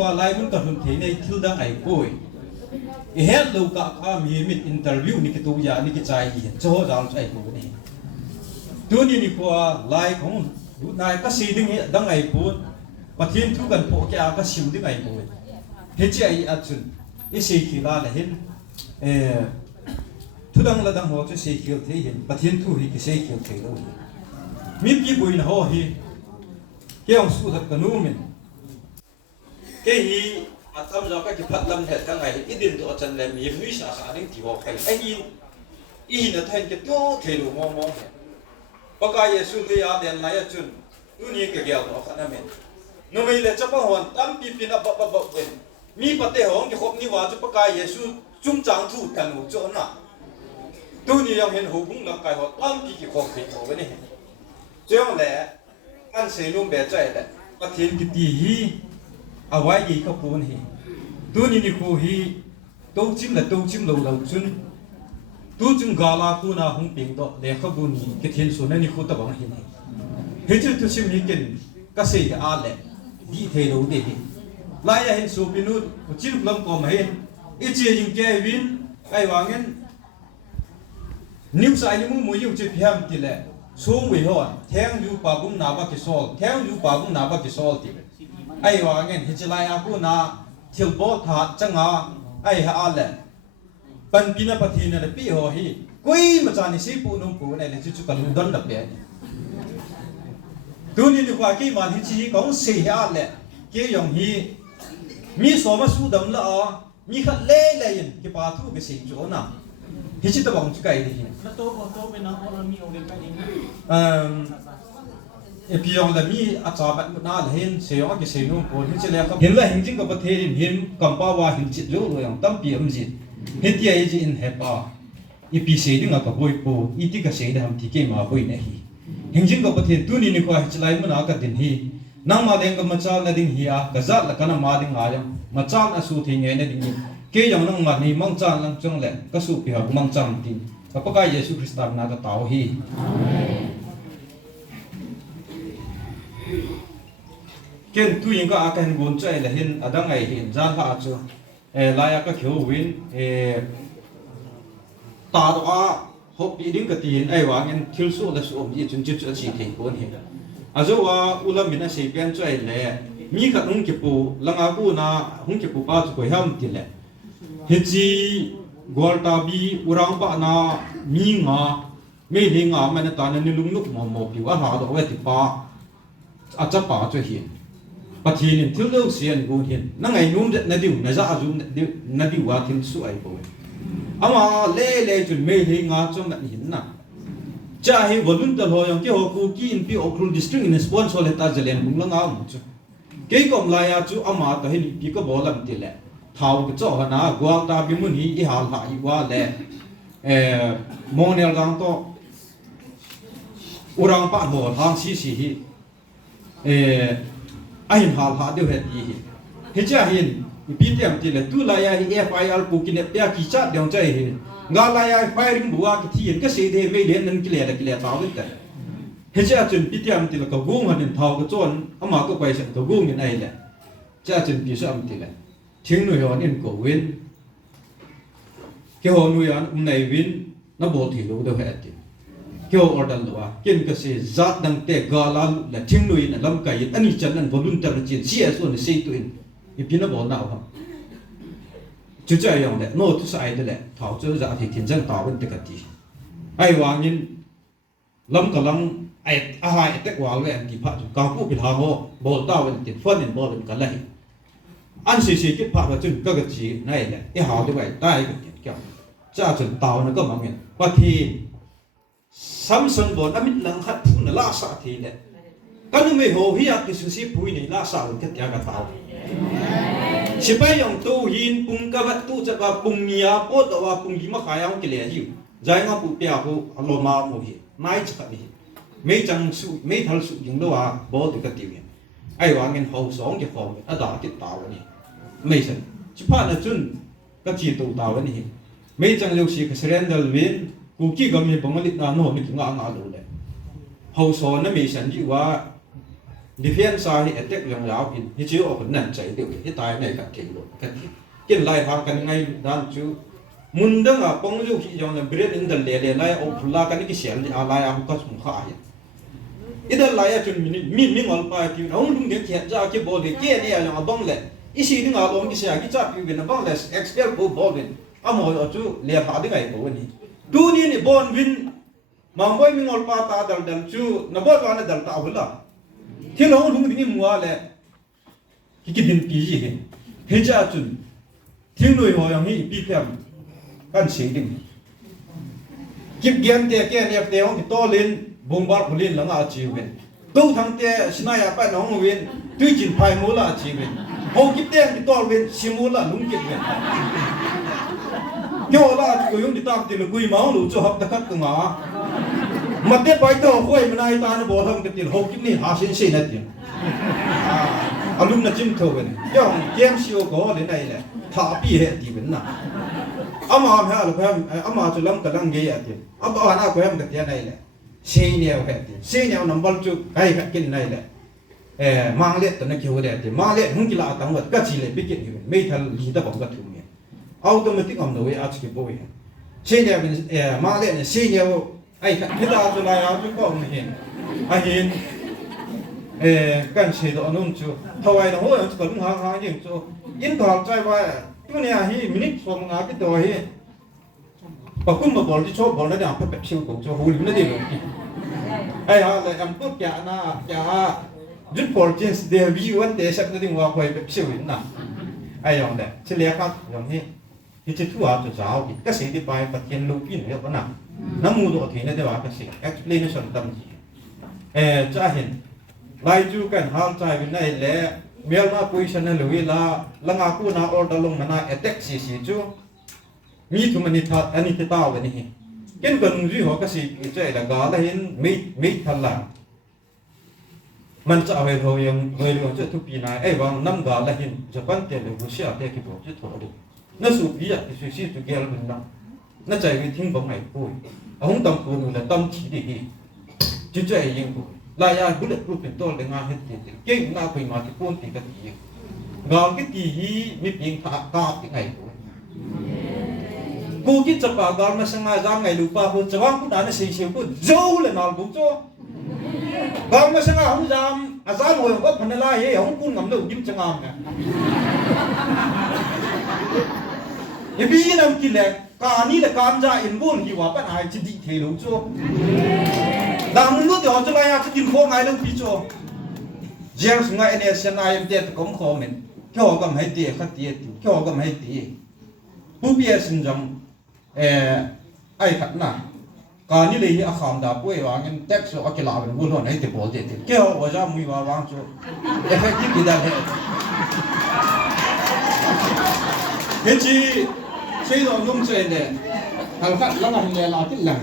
ว่าไล่มันก็หุ่นเทในทิลดังไอ้ป่วยเฮ็ดลูกกะข้ามีมิดอินเตอร์วิวนี่กิตัวยานี่กิใจเห็นโจ้ดาวไอ้ป่วยนี่ตัวนี้นี่กว่าไล่ของนายก็สีดึงดังไอ้ป่วยปะเทียนทุกันโปแกก็ชิมดึงไอ้ป่วยเฮ็ดใจอัดจุนอีสีขีลาเลยเห็นทุดังละดังหัวจะสีเขียวเทียนปะเทียนทุหิกิสีเขียวเทียนแล้วมีปีบุยนะหัวหิเกี่ยวสู้ทักกันนู้มินเกี่ยอัตมาจากที่พัดลำเหตุทั้งไงอีดินตัวจันเลมีวิชาสาริงที่บอกใครไอ้อีน่ะแทนจะโตเทลูมองปากายเยซูเลียเดินไล่จุนนู่นนี่ก็เกี่ยวกับขนาดนั้นนู่นไม่เลยจะพะหวนตั้มปีปีนับเว้นมีปฏิหงที่ครบนี่ว่าจะปากายเยซูจุ่มจางทูกันหัวจน่ะตัวนี้ยังเห็นหูบุ้งร่างกายหัวตั้มปีกี่ครบผิดหัวไว้นี่เจ้าแหละอันเสนุ่มแบบใจแหละปะเทียนกิตีฮีเอาไว้ยี่ก็ปูนฮีตัวนี้นี่คูฮีตู้จิ้มและตู้จิ้มเราจุนตู้จิ้มกาลาคูน่าหงปิงโตเด็กขบุนีกิเทียนส่วนนี้คูตะบังฮีนี่เฮจิตุชิมฮีกินก็เสียอาเล่ดีเทโรเดฮีลายเห็นสูบินุดจิ้มลำกอมเห็นอีเจียยิงแกวินไอ้วางเงินนิวส์ไอ้มุ้งมวยอยู่จีพีเอ็มติเล่สูงวิหอนแทงอยู่ปาบุ้งนาบักกิโซลแทงอยู่ปาบุ้งนาบักกิโซลติไอ้ว่าเงี้ยเฮจิไลอากูนาทิลโบถาจังอาไอ้ฮาอัลเล่ปันปีนาปะทีนั่นปีโหฮีกุยมาจานิสิปูนุ่มปูเนี่ยเลยจุกันดอนดับเบี้ยตัวนี้ดีกว่ากี่มาที่จีของเสียอัลเล่เกี่ยงฮีมีสมสู้ดำละอ่ะมีขัดเล่เลยกี่ปาทุกสิ่งโจน่ะเฮจิตะบังจุกันดีแล้วโตเป็นน้องเรามีองค์เด็กไปดีพี่ยองแต่มีอาจารย์แบบน่าเห็นเสียงก็เสียงนู้นคนเห็นเฉลี่ยครับเห็นแล้วเห็นจริงกับประเทศเห็นกัมพูชาเห็นจิตรู้เลยอย่างตั้งปีมจิตเห็นที่ไอ้จีนเห็บอ่ะอีปีเสียงกับบุยปูอีที่ก็เสียงทำที่เกี่ยมาบุยเนี่ยเห็นจริงกับประเทศตัวนี้นี่ก็เห็นใจมันอากัดดินฮีนั่งมาเด้งกับมาจ้าเนี่ยดิ่งฮีอ่ะกษัตริย์ละกันมาดิ่งอะไรมาจ้าเนี่ยสู้ที่เงี้ยเนี่ยดิ่งฮีเกี่ยงนั่งมานี่มังจ้านั่งจังเลยก็สู้พิหารมังจ้าดิ่งกับพระกายเยซูคริสต์น่าจะเต่าฮีเก่งทุยิงก็อาการกุญแจเลยเห็นอดังไงเห็นจานพระอาจารย์ลายก็เขียววินตาตัวหอบปีดิ้งกตีนไอ้ว่าเงินทิลสู้และสู้มีจนจุดจุดสี่ถึงคนเห็นอาจจะว่าอุลามินาเสียเป็นใจเลยมีขัดหุ่นเก็บปูลังอากูน่ะหุ่นเก็บปูป้าจะไปห้ามติเลยเฮจิกอลตาบีอุรังปะน่ะมีงาไม่เห็นงามันตาเนี่ยลุงลุกมอมผิวอาหารตัวไว้ติดป้าอาจจะป่าจะเห็นปะทีนี่ที่เราเสียนกูเห็นนั่งไอ้นุ่มนั่นดิวนั่นจะอาจุนั่นดิวว่าที่สวยกูอามาเล่จนไม่เห็นงาจงนั่นเห็นนะจะให้วันนั้นตลอดยังเกี่ยวกับกูกินพี่ออกรูดิสตริกในสปอนเซอร์เลต้าเจริญมึงละงาหมดจ้ะเกี่ยวกับลายอาจุอามาตัวเห็นพี่ก็บอกลำติแหละท้าวก็เจ้าหน้ากวางตาบิมุนีอีหาหายว่าแหละมองเนี่ยกังโตอุรังปะหัวทางสีไอ้หาหาเดียวเห็นยี่เห็นจะเห็นปีเดียมทีละตัวลายFIR กูกินเปียกิจเดียวใจเห็นงานลายไฟริมบัวกิที่เห็นก็เสียเดไม่เล่นนั่นกิเลสตาวิแต่เห็นจะจนปีเดียมทีละก็กุ้งหันท้าวก็จนอามาก็ไปเสร็จก็กุ้งยังไงแหละจะจนปีสามทีละทิ้งหน่วยงานนี่ก็วินเกี่ยวหน่วยงานในวินนับบอกที่รู้เดียวเห็นทีเกี่ยวออร์ดัลว่าเกี่ยนก็เสียจัดดังเตะกาลาและทิ้งหน่วยนั่นลำไก่อันนี้จันนั่นวอลุ่นเตอร์จีนเสียส่วนเสียตัวเองอีพีนับบอกน่าครับจุดใจอย่างเด็กโน้ตทุกสายเด็กท้าวเจ้าจะที่ทิ้งจังต่อเป็นเด็กตีไอ้วางยินลำกับลำไอ้อะไรเด็กวางเลยอันที่พัดกางผู้พิธาโม่บอลต้าเป็นติดฟันเป็นบอลเป็นกันเลยอันสี่คิดพัดมาจนก็กระจีนั่นแหละไอ้หาวด้วยได้กันเกี่ยวจ้าจนต่อนั่นก็มาเห็นว่าทีซัมซุงบอลอมิตลังคัดพูนล่าสักทีเลยก็นึกไม่โหฮิอากิสุสิพูนี่ล่าสักมันก็ยังกระต่ายสิไปยังตู้หินปุ่งกระบะตู้จะว่าปุ่งเงียปวดว่าปุ่งหิมะขายเอากิเลสอยู่ใจงั้นปุ่งเปียกอารมณ์มาโมหิไม่จะกันนี่ไม่จังสุไม่ทันสุยังด้วยว่าบอลติดกระติวเนี่ยไอ้ว่าเงินเขาสองจะของอาดาติดตาวันนี้ไม่ใช่ชิพานะจุนก็จีตูตาวันนี้ไม่จังเลี้ยวสิกระเสด็จเดลวินกูกี้ก็มีบังลิดนาโน่นี่ถึงงาดูเลยเขาสอนนั่นไม่ใช่ที่ว่า defense ซาฮีattack ยังยาวกินฮิจิโอคนนั่นใจเดียวฮิตายในกันเก่งหมดกันกินไล่ทางกันไงด้านจูมุนดังอ่ะปงยูที่ยังเบรดอินเดลเลไล่เอาพลากันนี่เสียเลยอะไรอ่ะก็สมข่ายอินเดลไล่จนมีงอลไปที่น้องลุงเด็กเขียนจะเก็บบอลเด็กเนี่ยยังบังเลยอีสิ่งที่งาลงที่เสียกิจการอยู่ในบังเลย expel บอลเลยอ่ะมอจูเลี้ยงหาได้ไงบอลนี้ดูนี่นี่บอลวินมังบอยมีงอลปาตาดัลจูนับบอลวันดัลตาหุ่นละที่น้องลุงที่นี่มัวเลยที่กินปีจีเฮจ้าจุนที่หน่วยหัวยังนี่ปีเพียมกันเสียงดิ่งกิบเกียนเตะแก่เนี่ยเตะของที่โตลินบุ้งบอลผลินหลังอาชีพเป็นตู้ทั้งเตะชนะยาไปน้องวินตุ้ยจินไพ่มูลอาชีพเป็นหงกิบเตะที่โตวินชิมูลลุงกิบเป็นเกี่ยวละกูยังติดตามติดลุยเมาหลุดจะหับตะกัดตัวงามาเตะไปต่อคุยมันไอ้ตาเนี่ยบอลทำกันติดหงกิบนี่หาเส้นเส้นนั่นเองอารมณ์น่ะจิ้มเท่ากันยังเกมชิโอก็เลยไหนแหละท้าปีเหตุเป็นน่ะอามาเพื่ออะไรเพื่ออามาจะล้มกระดังเกียร์ทีอาบ้านอาคุยมันกระเทียนไหนแหละเสียเนี่ยเหตุเสียเนี่ยน้ำบอลจุกใครกินไหนแหละมาเล็ดตอนนั้นคิวเด็ดมาเล็ดหุ่นกีฬาตั้งวัดก็จีเลยไปกินอยู่ไม่ทันลีดาบอกก็ถึงเนี่ยเอาตัวมันติ๊กอมหน่วยอาชีพบ่อยเสียเนี่ยเป็นมาเล็ดเนี่ยเสียเนี่ยไอ้ที่ตาจุฬาอาจุก็ไม่เห็นไอ้เห็นกันเสียตัวนู้นจูทวายน้องโอ้ยตัวนู้นหางยิ่งจูยินถอดใจว่าตัวเนี่ยฮีมินิสมงาที่ตัวฮีปะกุ้มมาบอลที่ชอบบอลแล้วเนี่ยเป๊ะชิวของจูหูลิ้นนั่นเองไอ้ฮะเลยอันปุ๊บแกน่าแกจุดบอลจีนส์เดวิวันเดชักนั่นเองว่าคอยเป๊ะชิวอินน่ะไอ้ยังเด็กเฉลี่ยครับอย่างนี้ที่จะทั่วจะสาวก็สิ่งที่ไปปะเทียนลูกพี่เนี่ยก็น่ะน้ำมูตัวที่นั่นเดี๋ยวว่าก็สิ่ง explanation ตั้งจะเห็นไล่จูกันหาใจเป็นไงแหละเมียมาคุยฉันเลยวิลาลังอากูน่าออร์ดลงมันน่า attack สิจูมีทุกมันนี่ท่าอันนี้ที่ตาวนี่เกินกันรู้หัวก็สิใจละกาละเห็นไม่ทันละมันจะเอาไปทำยังเรื่องจะทุกปีนายไอ้วางน้ำกาละเห็นจะปั้นเตะเลยกูเสียเตะกี่บอกจะถอดดูนั่นสุบีอ่ะที่สุดตัวเกลเป็นน้ำนั่นใจไม่ทิ้งบังไงกูเอาหุ่นตำกูนู่นแหละตำทีดีจิตใจยังกูลายาบุลเลตรูปเป็นตัวเลยงานเห็ดเด็ดเก่งน่าคุยมาที่พูนตีกันทีงานก็ตีฮีมีเพียงท่ากาบยังไงกูคิดจะปากการมาสังอาจารย์ไงลูกป้าพูดจะว่างพูดอะไรเสียพูดโจ้เลยนอนบุกโจ้การมาสังอาจารย์อาจารย์หัวก็พันละเฮ้ยของกูงำลูกยิ้มจะงามไงยังพี่นั่งกินแหละการนี้แหละการจะอินบุญที่ว่าปัญหาจะดีเทลูกโจ้ดังนู้นเดี๋ยวจะไปอาจจะกินโค้งไงต้องพี่โจเจ้าสงายเนี่ยเสียนายเด็ดกงคอมเมนแค่ว่าก็ไม่ตีขัดตีแค่ว่าก็ไม่ตีผู้เบี้ยสินจังไอ้ขัดน่ะการนี้เลยอาคามดาป่วยวางเงินแท็กซ์อักลาเป็นบุญหน่อยที่บอกเด็ดแค่ว่าจะมีวางโจเอฟเฟกต์ที่ได้เห็นจีใช้ตัวนุ่มเส้นเนี่ยทางขัดแล้วมันเลยลาที่หลัง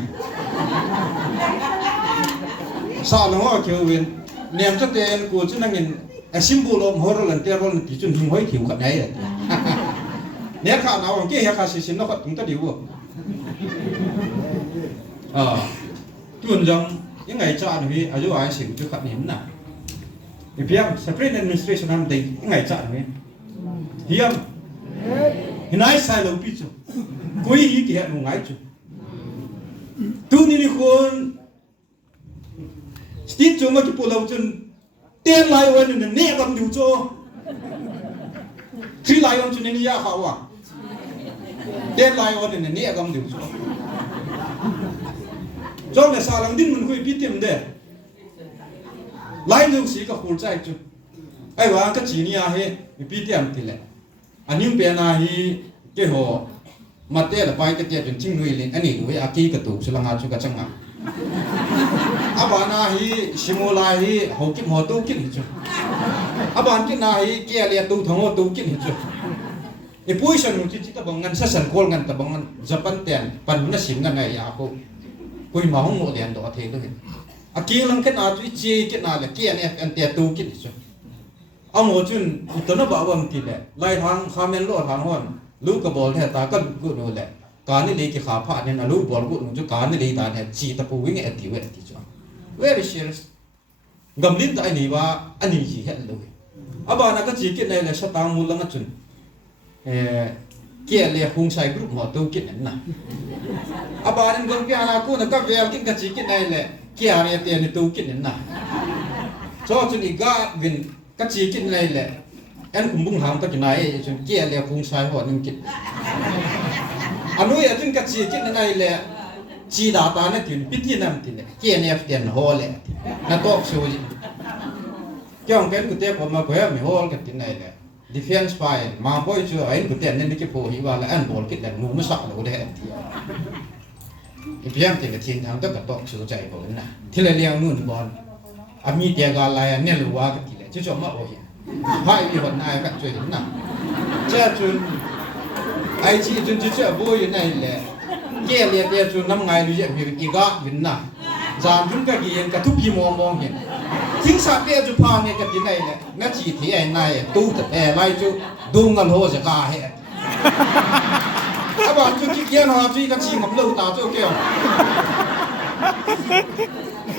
สาลงว่าเกี่ยววินเนี่ยมันจะเดินกูจะนั่งเงินซิมโบลมหัวเราเตะเราที่จุนหิ้งห้อยถิ่วกันไหนเนี่ยข้าวหนาวของเกี่ยข้าสินแล้วก็ถึงจะดีวะจุนจังยังไงจ้าหนุ่ยอายุอายุจุดขัดหินน่ะเพียง separate administration นั่นเองยังไงจ้าหนุ่ยเฮียมหินไอ้สายลมพิจูคุยอีกแค่หนุ่มไอ้จูตัวนี้คนสติจูมาที่พูดเราจนเตี้ยลายวันนึงเนี่ยกำดูโจที่ลายวันจนนี่ยากเขาอ่ะเตี้ยลายวันนึงเนี่ยกำดูโจโจเนี่ยสาลังดินมันคุยพิธีมันเด้ลายลูกสีก็คูลใจจูไอ้ว่าก็จีนี่อ่ะเฮ้พิธีมันทีแหละอันนี้เป็นอะไรเจ้าหัวมาเตะละไปก็เตะจนชิงลุยลินอันนี้ด้วยอากีกระตุกสุลังอาชุกจังอ่ะอาบานาฮีชิมูลาฮีหกกิมหัวตู้กินหิจูอาบานกินนาฮีเกียร์เลียตู้ทั้งหัวตู้กินหิจูไอ้ผู้ชนที่ตะบังเงินสันโคลเงินตะบังเงินจะปันเตียนปันมันสิงกันไงยาคูคุยมาห้องโมเดลตัวเทงด้วยอากีลังขึ้นอาจุจีกินนาเลยเกียร์เนี่ยอันเตียตู้กินหิจูเอาหมดจุนตัวนั้นบ่าวมันติดแหละไล่ทางคาเมนโลทางห้อนลูกกระบอกแท้ตาก็กูดูแหละการนี่ดีกี่ขาผ่านเนี่ยนะลูกบอลกูหนุ่มจุการนี่ดีตาเนี่ยชีตะปูวิ่งไอ้ตีเวทที่จ้า very serious กำลิ้นแต่อันนี้ว่าอันนี้จีเห็นเลยอาบานักจีกินในเลยสตางมูลละจุนเกี่ยเลยคงใช้กรุ๊ปหมอตัวกินนั่นนะอาบานันกงพิอานากูนักก็เวลกินกับจีกินในเลยเกี่ยเรียเตียนตัวกินนั่นนะโซ่จุนอีกาวินกับจีกินในเลยอันคุมบุ้งหางตะกินไหนจุนเกี่ยเลยคงใช้หัวนึงกินอันนู้นจุนกับจีกินในเลยจีดาตาเนี่ยถึงพิธีนั่นถึงเลยเกี่ยเนี่ยเตียนหัวเลยนั่นตัวสูจิเกี่ยงกันกุเตะผมมาเพื่อมีหัวกันที่ไหนเลยdefense fine มาบ่อยช่วยกุเตะเนี่ยนี่ก็พอหิวแล้วอันบอลกินแล้วงูไม่สักเลยเด้อีเพียงแต่กับทีมทางต้องกับตัวสูใจผมนะที่เราเลี้ยงนู่นบอลอามีเตียกอะไรเนี่ยรู้ว่ากันทีเลยช่วยมาโอ้ยให้มีคนนายกันช่วยนะเจ้าจุนไอจีจุนจะช่วยบ่อยในเลยเกี่ยเลี้ยจุนน้ำไงดูเยอะมีอีกอ่ะวินนะจานจุนก็เกี่ยกับทุกพี่มองเห็นทิ้งสัตว์เลี้ยจุพาเนี่ยกันที่ไหนเลยงั้นจีที่ไอ้นายตู้แต่ไรจุดูเงินโหจะกล้าเหรอถ้าบอกจุดเกี่ยนหาจีกันจีมันเลือดตาเจ้าเกี่ยว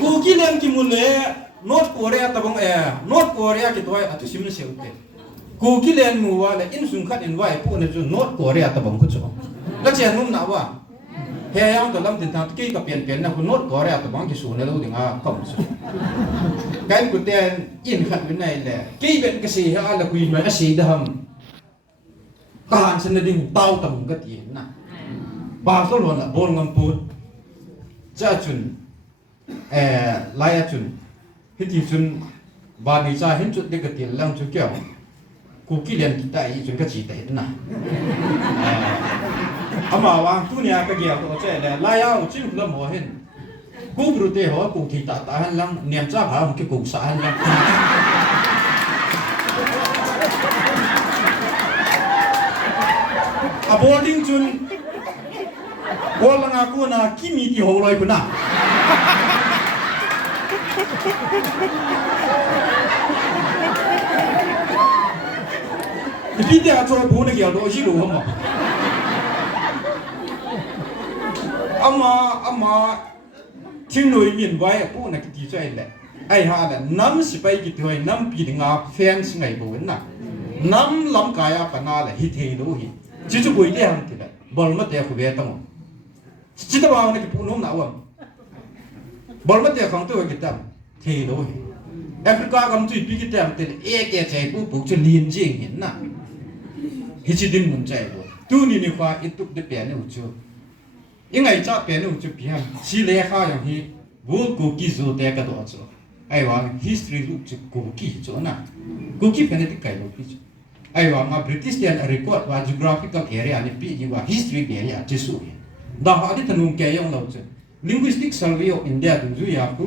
กูกินเรื่องกิมุนเลยนอตโคเรียตะบงนอตโคเรียกี่ตัวอัตุชิมเสียวเตกูกินเรื่องมัวเลยอินสุนขัดอินไว้พวกนี้จุนอตโคเรียตะบงกูจ้ะแล้วเจ้านุ่มน่ะว่าเฮียยังตัวลำตินทางที่กับเปลี่ยนนะคุณนอตโคเรียตะบงกี่สูงเนี่ยรู้ดึงอ่ะก็ไม่สูงการกูเตียนอินขัดวินัยเลยกี่เป็นกษีฮะแล้วกูยิงมันกษีดำการสนดิ่งเต้าตะบงก็ตีนะบาสโลน่ะบอลงันปูดจ้าจุนลายจุนฮิติจุนบานิจาเห็นจุดเด็กตีลังจุดเกี่ยวกูกิเลนกิตาอีจุนก็จีเตนนะอามาว่าตุเนียก็เกี่ยวกับเจ้าเลยลายเอาจิ้มละหมอเห็นกูบรูเตหัวกูขีตาตาหันลังเนียมจ้าผาผมก็กูสาหันลังอาบอลดิ้งจุนบอลลังอากูนะกิมีที่หัวลอยกูนะพี่เดียร์ช่วยพูดในเกี่ยวกับชิลูเขาบอกอามาทิ้งหน่วยมินไว้พูดในกิจใจแหละไอ้ฮะเนี่ยน้ำสิไปกิจด้วยน้ำปีงาแฟนสิไงบุญน่ะน้ำลำกายปนาเลยฮิตเฮโลฮิจิจุบุยเดียงทีละบอลมาเตะคุเวตังจิตวางในกิจพูดน้ำหนาวบอลมาเตะของตัวกิจตั้งเฮโลฮิแอฟริกากำจุยปีกิจตั้งทีละแก่ใจผู้ปลูกจะเลียนจริงเห็นน่ะฮิจิดินมุนใจบุตัวนี้นี่ว่าอิตุกเดเปียนอุจูยังไงจ้าเปียนอุจูเปียนสีเลขาอย่างที่วัวกูกิโซเตะกระโดดจูไอ้ว่า history ลูกจูกูกิจูน่ะกูกิเป็นอะไรกันลูกจูไอ้ว่ามา British เนี่ย record ว่า geographical area นี่ปีว่า history area ที่สุดดาวอันนี้ถนนแกยังเราจู linguistic survey of India ดูจูอยากกู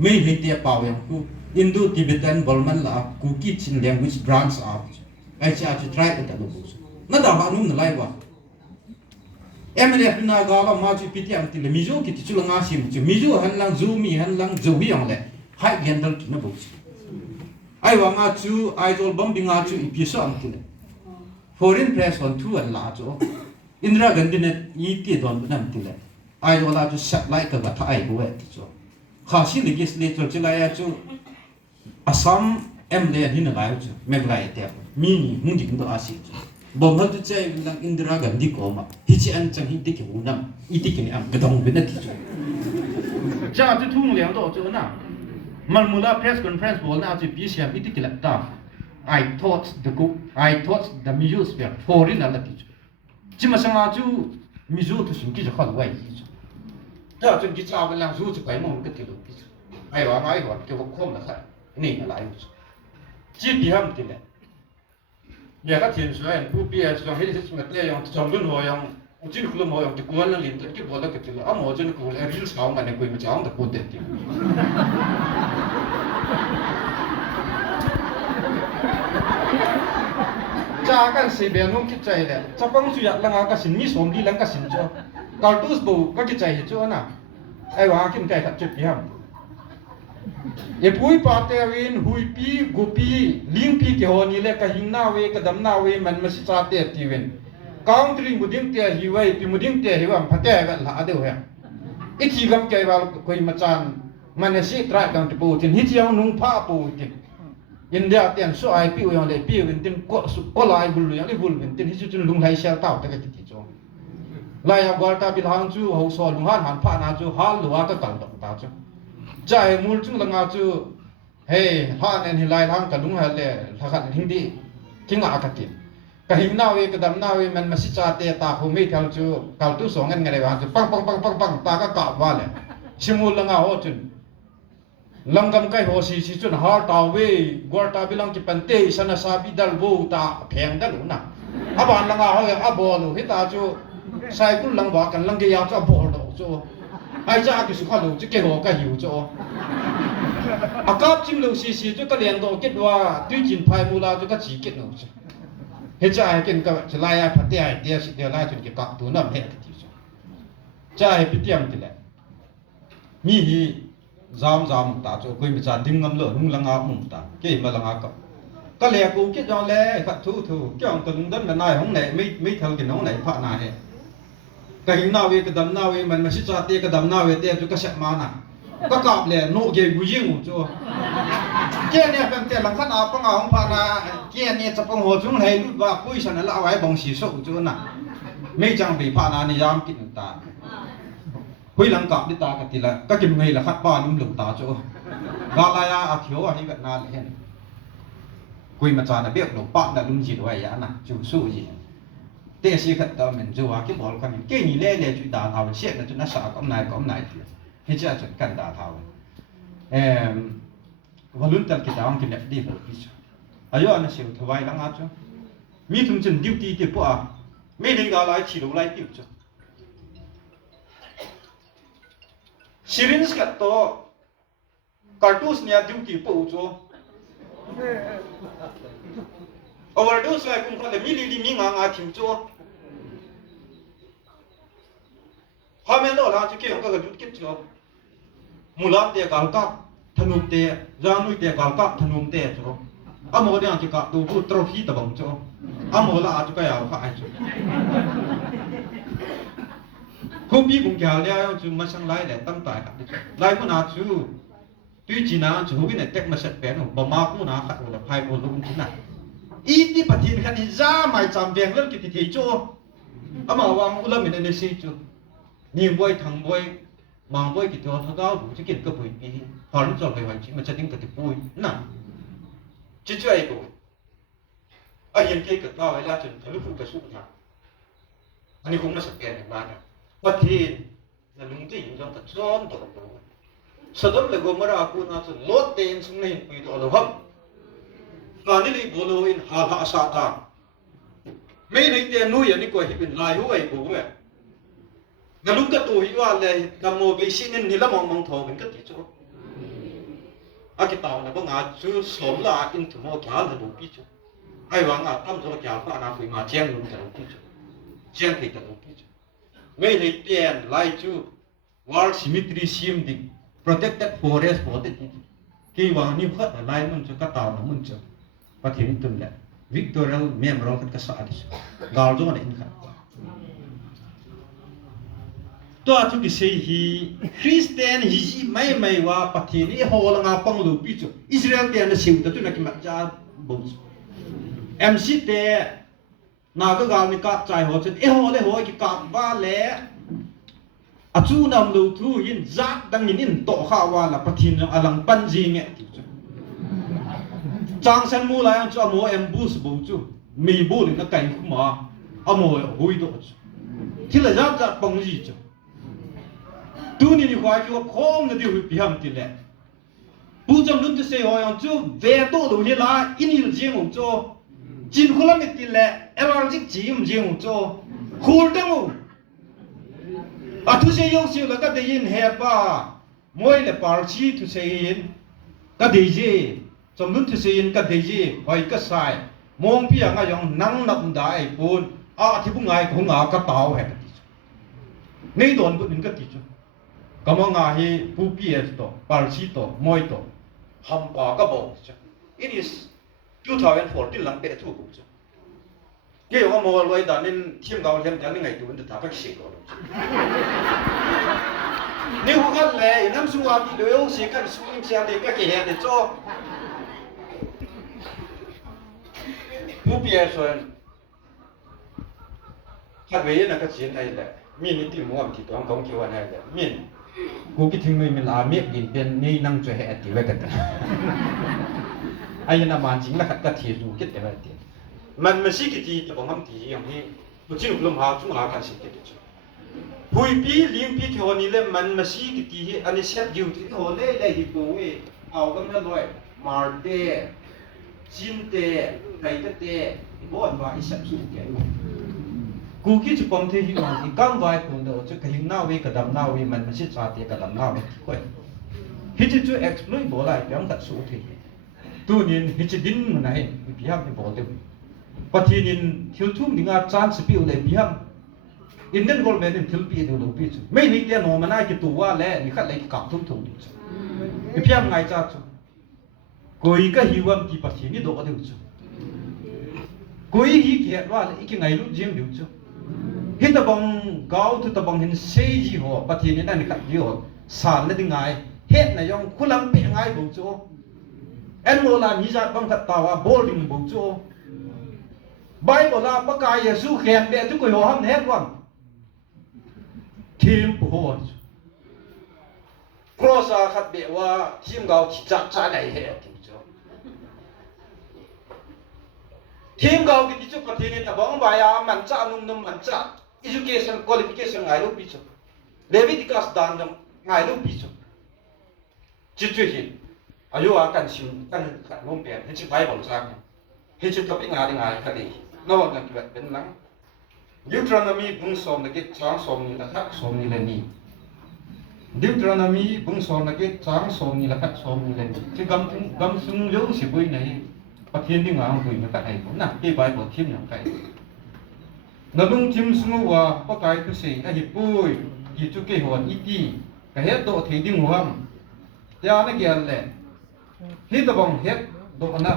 ไม่เห็นเดียเปล่าอย่างกู Indo Tibetan Burman ละกูกิชิน language branch อ่ะไอ้ชาจะ try กันแต่ลูกจูนั่นดาวนุ่มนั่นไรวะMLF น่ะก็ว่ามาจูพิธีอันที่เลยมิโจกิที่จุลงาชิมจูมิโจหันหลังจูมีหันหลังจูบีอย่างเลยให้เงินดอลกินบุกไอ้ว่ามาจูไอดอลบอมบิงาจูอีพิโซอันที่เลย foreign press on two อันละจูอินทรากันดินยี่ที่โดนนั่นที่เลยไอดอลละจูสับไลค์กับท่าไอ้บัวที่จูข้าศึก legislature จุลายจูอัสสัม MLF นี่น่ะไล่จูไม่ไล่เดียวมีมุ่งดิ่งตัวอาศิจูบอมฮัลตุเจ้าวิลังอินทรากันดิโกมาฮิจิอันจังฮิติกิหูนัมอิติกินี่อันกระดองเป็นนั่นที่จูจ้าจะทุ่งเลี้ยงตัวจูน่ะมันมูลา press conference บอกนะจะพิเศษอิติกิลักตา I thought the music were foreign อะไรที่จูจิมาสังอาจูมิจูทุสุกิจะข้อไว้ที่จูจ้าจนกิจเอาเป็นหลังจูจะไปมองกันที่ลูกที่จูไอ้ว่าเกี่ยวกับข้อมนะครับนี่อะไรจูจีบีฮัมที่เลยอย่าก็ทิ้งส่วนผู้เปียส่วนให้ที่สุดเลยอย่างจอมดุนหัวอย่างจริงคือหัวอย่างที่กวนนั่นลิ้นที่บอกแล้วก็ที่เลยอ่ะหมอจนกูเลยรีลส์เขามันเนี่ยกูไม่จะเอาแต่พูดเด็ดที่จากกันสิเบียนุ่งคิดใจเลยจะปังสุยัดลังก็สินมีสมดีลังก็สินจ้าการดูสบูก็คิดใจเหจ้าน่ะไอ้ว่ากินไก่ขัดจุดเยี่ยมเอพุยปาเตวินหุยปีกุปีลิงปีเกี่ยวนี่แหละก็หิงนาเวก็ดำนาเวมันไม่ใช่ชาเตตีวินกางตรีมุดิ้งเตะหิวไว้ปีมุดิ้งเตะหิวพัดเตะกันละเดียวเหรออีกทีกำใจว่าคุยมาจาน มันเนี่ยสิตรายกันที่ปูทินฮิตยังนุ่งผ้าปูทินอินเดียเตียนสวยปิวยังเลยปิวเป็นตินก็ลายบุลยังเลยบุลเป็นตินฮิตจนลุงไหลเชลเต้าแต่ก็ติดจงลายกอลตาบิลฮังจูเขาสอนลุงหันผ้านาจูฮัลหรือว่าก็กันตกตาจูใจมูลจุงละงาจูเฮ้ฮันเนี่ยลายทางกับลุงหันเลยถ้าขัดหิงดีทิ้งอาคัติกะหิงนาเวกะดำนาเวมันมาสิจาเตตาโฮมิเทลจูเกาตุสองเงินไงเลยว่าจูปังปังปังปังปังตาก็กาบว่าเลยชิมูลละงาโหจุนลังกำไก่หัวสีจุนฮาร์ตาเวกอร์ตาบิลังจิปันเตชันซาบิดัลโบตาแพงดัลลุนะอาบานลังอาเฮอาบอลูฮิตาจูใส่กุลลังบอกกันลังเกียร์จูอาบอลูจูไอ้จ้าก็สุขลูจูเกี่ยวกับหิวจูอากาศจิมลูสีจูก็เลี้ยงโตคิดว่าด้วยจินพายมูลาจูก็จีกิดนูจูเฮจ้าให้กินก็จะไล่พัดเดียเดียสิเดียไล่จนกี่กักตัวน้ำเฮติจูจ้าให้พิเตียมติแหละมีฮีjam ta cho koi mi cha dim ngam lo hung langa hum ta ke ma langa ka le ku ki jong le ka thu kyong ta lung dan na nai hong nei mi thal ki nong nei pha na he ka hin na we ka dam na we man ma si cha te ka dam na we te chu ka sha ma na ka kap le no ge gu yin u cho ke ne pem te lang khan a pa nga hong pha na ke ne cha pong ho chung hei lut wa pui san la wai bong si so chu na me chang bi pha na ni yam ki taคุยหลังกับดิตากันทีละก็กินไงล่ะครับป้านุ่มหลงตาโจ้กาลายาอาเขียวอะไรแบบนั้นเลยคุยมาจานะเบี้ยหลงป้าแต่ลุงจีด้วยยานะจู่สู้ยีเตะสีขัดตาเหม็นจู่ว่าคิดบอกกันเก่งนี่เล่จุดด่าเท้าเชี่ยนะจุดนักสาวก็นายทีให้เจ้าจุดกันด่าเท้าวันรุ่นตันกิจวัตรกินเด็ดดีแบบนี้อายุอันนั้นเสียวถวายหลังอาจ้มีถึงจนดิวตีที่ป้าไม่ได้กาลายฉีดอะไรติวจ้ Syringe kat to cartouche niya duty po ujo overdose la kung kala mili mi nga thim cho hamen lo la ke ka dut ke cho mulam te kal ka thanum te janui te kal ka thanum te cho amo de ang ka tu trophy ta bang cho amo la a ka ya ka ai cho không biết cũng kêu là chú mà sang lái để tâm tài cả lái cũng nào chú tuy chỉ nào chú cái này tech mà sạch bén không, mà cũng nào khác là hai bộ luôn thế này ít đi bắt thiên khăn ra mày chạm vàng lên cái thì cho à mà vàng cũng làm mình nên xí chú nhiều boy thằng boy mang boy cái cho thằng đó đủ chứ kiện cơ bụi đi họ nó chọn cái hoàn chính mà chắc tính cái bụi nè chứ chơi bụi ở hiện cái cái tao ấy là chuyện thấy lúc phụ cái số nào anh cũng nó sạch bén được màประเทศนั่นลุงที่ยังต้องตัดซ้อนตัวตัวสะดุดเลยก็มาราคุณอาจจะลดเต็มสิ่งนี้ไปตัวเราครับการนี้เลยบอกเลยหาสาธารไม่ในเตียนนู้อย่างนี้ก็เห็นเป็นลายหัวไอ้กูเว้ยงั้นลุงก็ตัวอีกว่าเลยนำโมไปสิ่งนี้แล้วมองทองเป็นก็ติดจุดอากิตาวนะพวกงาชื่อสมละอินทุโมแก่ละดูปีจุดไอ้หวังอ่ะทำตัวแก่ฟ้านาคุยมาเชียงลุงจะดูปีจุดเชียงที่จะดูปีจุดไม่ได้เปลี่ยนไล่จู World Symmetry Sim ดิ Protected Forest พอดีกี่วันนี้พัดไล่มันจะกระต่ายมันจะประเทศตุนแหละ Victorial Memorial กันก็สะอาดกาลจงอะไรอินขันตัวทุกสิ่งที่คริสเตียนฮิจิไม่ว่าประเทศนี้โหลังอาปังลูปิจูอิสราเอลเตียนสิ่งที่ตัวนักกิจจารบุญ MC เตนาก็กาลมีกัดใจหัวจนโหเลยหัวกี่กัดว่าแล้วอาจูนำลูทูยินจัดดังยินโตข้าวว่าละประเทศอลังปันจีเงี้ยจางเซนมูลายจะโมเอ็มบูสบูจูมีบูลินก็ไก่ขึ้นมาอโมหุยโดจูที่ละจัดปังจีจูตูนี่นี่ควายคือคงจะดีหุ่นพิหามที่แหละผู้จำนุ่นจะเสียหอยจูเวโต้ดูนี่ละอินิลเจียงจูจินคนละมิติแหละเอลาร์จิกจีมเจียงจูคูลตังอูอาทุเสียยกสิแล้วก็ได้ยินเฮป้ามวยเลยปาร์ชีทุเสียนก็ได้ยินจำนุ่นทุเสียนก็ได้ยินหอยก็ใส่มองพี่ยังไงยังนั่งนับได้ปูนที่ผู้งายของงากระเต่าแห่งนี่โดนผู้หนึ่งก็ติดจูก็มองงาให้ผู้พี่ตัวปาร์ชีตัวมวยตัวฮัมปาก็บอกจู it is 2014หลังเตะทุกจูเกี่ยวกับมวยลอยด่านนี้ทีมเราเล่นแต่ยังไงดูมันจะทำให้เสียก่อน นี่หัวกันเลยน้ำสุวามีเดียวสิกันสุนิมเสียเด็กก็เกลียดเด็กโจ้ผู้เปียส่วนถ้าเวียนก็เสียได้แหละมีนิติมั่วที่ตัวของคิวอะไรแหละมีกูคิดถึงมีลาเมียกินเป็นนี่นั่งจ่วยให้อติไว้กันไอ้ยันมาจริงแล้วก็ทีรู้คิดแต่ว่าเดียวมันไม่ใช่กิจแต่ผมทำทีอย่างนี้ผู้ชิงลมหาจุ่มหาการสิ่งเดียวผู้ปีเลี้ยงปีที่วันนี้เลยมันไม่ใช่กิจอันนี้เช็ดอยู่ที่หัวเลยได้ที่กูเอากันนั่นเลยมาเดจินเตไก่เตบ่อนว่าอีสับสุดแก่กูคิดจะปมที่หิวที่กำไว้คนเดียวจะกระหิ้งหน้าวิกระดำหน้าวิมันไม่ใช่ชาติกระดำหน้าวิที่ก่อนฮิจิจะ exploit บ่ได้ยังตัดสู้ที่ตัวนี้ฮิจิดินมันไหนพิหารที่บ่ได้ปฏิทินทิวทุ่มดิ่งอาจารย์สปิวเลยพิหารอินเดียนกอลเมนทิลปีดูลูปีจูไม่นี่เดียนโนมันน่าจะตัวแล้วนี่ขัดเลยกับทุ่มทุ่มดิจูพิหารไงจ้าจูกูอีกก็หิวมันที่ปฏิทินนี่ดูก็ดูจูกูอีกเขียนว่าอีกไงรู้จริงดูจูฮิตบังก้าวทุตบังเห็นเซจิหัวปฏิทินนั่นนี่ขัดอยู่สารนั่นไงเฮ็ดนายองคุลังเป็นไงดูจูเอ็นโมลามีจัดบังขัดตาว่าโบลิ่งดูจูไบเบิลาปะกายเยซูเขียนเด็กทุกคนหัวหันเฮ็ดวันทีมผู้หัวครอสาขัดเบว่าทีมเราที่จัดจ้าไหนเฮ็ดดูจูทีมเรากิจจุปฏิทินแต่บางใบมันจ้านุ่มมันจ้า education qualification ไงลูกพี่จูเลวิติกัสดันดงไงลูกพี่จูจิตจุหินอายุกันชิมกันขัดงงเปลี่ยนให้ชิบไบเบิลสักให้ชิบกับอีกงานคดีนอกจากเป็นหลังดิวทรอนมีบุ้งสมนักกิจช้างสมนี่ละคักสมนี่ละนี่ดิวทรอนมีบุ้งสมนักกิจช้างสมนี่ละคักสมนี่ละนี่ที่กำซึ่งเลี้ยวสิบุยไหนประเทศที่งานบุยมันก็ไอ้ผมน่ะที่ใบบอกทีมอย่างไรนั่นลุงทีมสมว่าปะไก่ตุเสียไอ้ปุยที่จุกเกหัวอีกีก็เฮ็ดโตที่ดิ้งหัวยาไม่เกี่ยวเลยที่ตะบงเฮ็ดโตนะ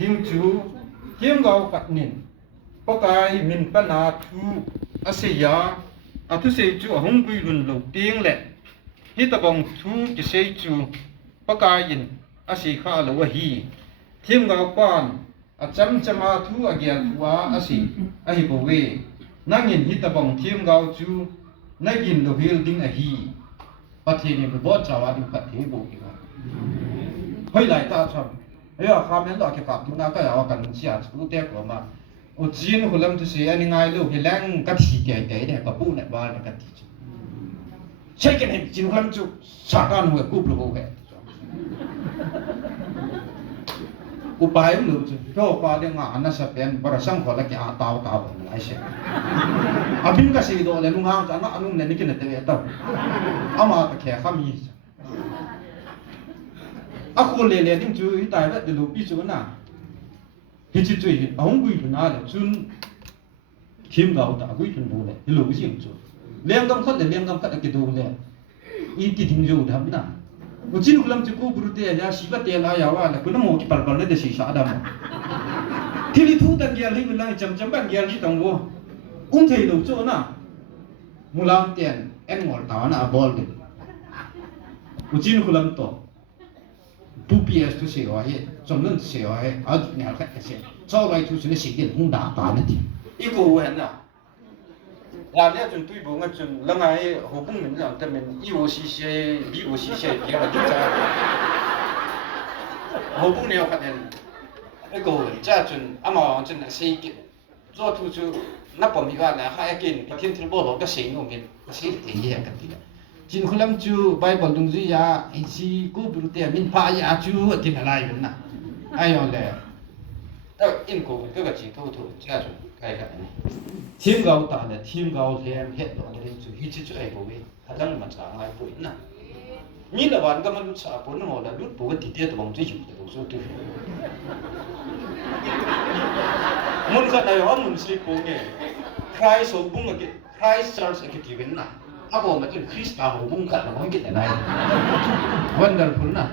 ดิ้งจูทีมเราปัดนินปะไก่มินปนาทูอาเซียอาทุเสียจูหงกุยลุนโลเตียงแหละที่ตะบงทูจะเสียจูปะไก่ยินอาเซียข้าโลวะฮีทีมเราปานอาจำจะมาทูอาเกียนว่าอาเซียอาฮิบเวนั่งยินที่ตะบงทีมเราจูนั่งยินโลเฮลดิ้งอาฮีประเทศนี้เป็นบ่จ้าวาดิ้งประเทศบุกอีกเฮ้ยหลายตาชอบเฮ้ยข้ามันหลอกเก็บกับทุกนักก็เอากันเสียรู้เด็กกว่ามาโอ้จีนคนลำตัวเสียนี่ไงลูกเห็นแรงกัดสีแก่เนี่ยกับปูเนี่ยบ้านกัดทีจูใช่กันเห็นจีนคนลำจูสาการหัวกูปลุกแก่กูไปไม่รู้จูก็ไปเรื่องงานนั่นสักเป็นบริษัทคนละกี่อาตาวแบบไหนเสียอาบินก็เสียดเลยลุงฮาวจังนะนุ่มเนี่ยนี่กินแต่เวทเอามาตะแคงข้ามีอาคนเลี้ยงจูที่ตายแล้วเดี๋ยวลูกพี่จูน่ะฮิจิจุยเอาหุ่นกุยเป็นอะไรจุนทีมเราแต่กุยเป็นดูเลยฮิโลกุยยังจูเลี้ยงกำคัดเลยเลี้ยงกำคัดกี่ตัวเลยอีที่ทิ้งอยู่ทำนะวันที่นุกลำจะกู้บรุษเดียร์ชีวิตเดียร์ลายาวอะไรคุณน้ำมันกี่ปัลปัลเนี่ยเดี๋ยวสีสาดำที่นี่ทุกตันเดียร์ที่เวลาจำเป็นเดียร์ที่ต้องวัวเทลูจูน่ะมุลามเตียนเอ็นมอลตาน่ะบอลเดวันที่นุกลำโตผู้เปียสุเสียวให้จำนั้นเสียวให้อาจุเนี่ยแค่เสียเจ้าไรทุกสิ่งสิ่งเดียวหุ่นด่าตาเนี่ยทีอีกูเห็นน่ะร้านเนี่ยจนตุ้ยบุ้งจนแล้วไงหัวบุ้งเหมือนอย่างแต่มันอีโอซีเซ่บีโอซีเซ่เกี่ยวกับที่จะหัวบุ้งเนี่ยเขาเนี่ยไอ้กูจ้าจนอามาจนเสียกิ做突出那ผมมีว่าแล้วให้กินประเทศที่บ่รู้ก็เสียงมันก็เสียที่แย่กันทีละจินคุลัมจูไบเบิลตรงนี้ยาไอซีกูบรูเตียมินพายาจูที่อะไรกันนะไอ้ยอนเลยแต่อินกูก็จินทูจ้าจูใครกันนี่ทีมเราตาเนี่ยทีมเราเรียนเฮ็ดตรงนี้จูฮิจิจูไอ้บุ้ยถ้าตั้งมันจะไอ้บุ้ยนะมีละวันก็มันรู้สึกปุ่นหมดแล้วรู้ปุ่นติดเตี้ยตัวมันจะอยู่ตัวสุดที่มันก็ได้ว่ามันสิปุ่นเนี่ยใครสมบุ้งก็ใครสร้างสกิลที่เป็นนะอาบอกมันเป็นคริสต์มาสบุ้งกันมันกินอะไรวันเดอร์ฟุลนะ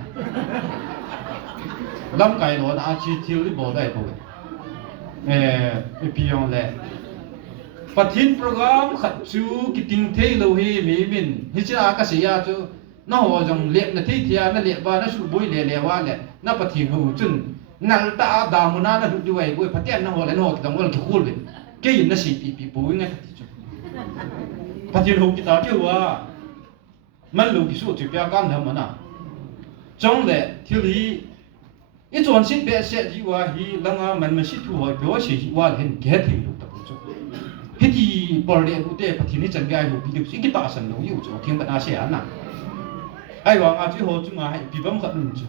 ลำไก่หลอนอาชีพที่บอกได้ปุ่นพี่ยองเลย ปัจจุบันโปรแกรมขัดจูกิติงเทโลฮีมีมินฮิจาก็เสียจูน้าหัวจงเลี้ยนที่เทียนั่นเลี้ยบ้านนั่นสูบุยเลี้ยว่าเลี้ยนั่นปฏิหูจุนนั่นตาดามุนานั่นดูไอ้บุยพัฒน์น้าหัวเลี้ยน้าหัวต้องวันขี้คู่เลยแกยินนั่นสิปีบุยไงปฏิหูกิตาเกี่ยวว่ามันลูกที่สุดที่เปียกันทำมันน่ะจงเลยที่ลี一转身别写句话，伊啷个慢慢写图话，表写句话，很给听有得不错。迄啲保利古代不听你真该有比较，一个大神都有做，听不那些人呐。哎，话啊最好就啊，比方可能做。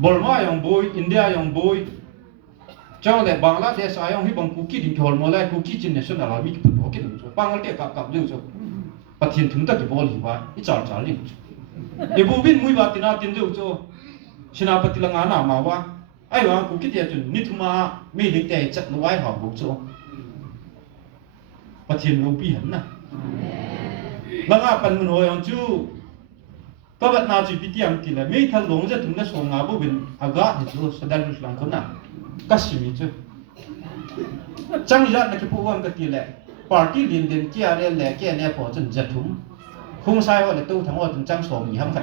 博马用 boy， 印度用 boy， 将来บัง拉เทศ用迄帮古基定条毛来古基真的是那拉米不多给能做，บัง拉เทกับ有做，不听听得就保利话，一早早领做。你不凭每话听那听就做。Sinapati lang ana mawa ay wa ku kiti atun nituma mi dikte chat luai ha bu cho pathin lu pi han na langa pan mun hoyong chu pabat na chu pitiam ti la mi thal long ja tum na so nga bu bin aga ni chu sadal lang ko na kasimi chu chang ya na ki pu wan ka ti le party lin din kia le le ke ne pho chun ja thum khung sai wa le tu thang wa chun chang so mi ham khat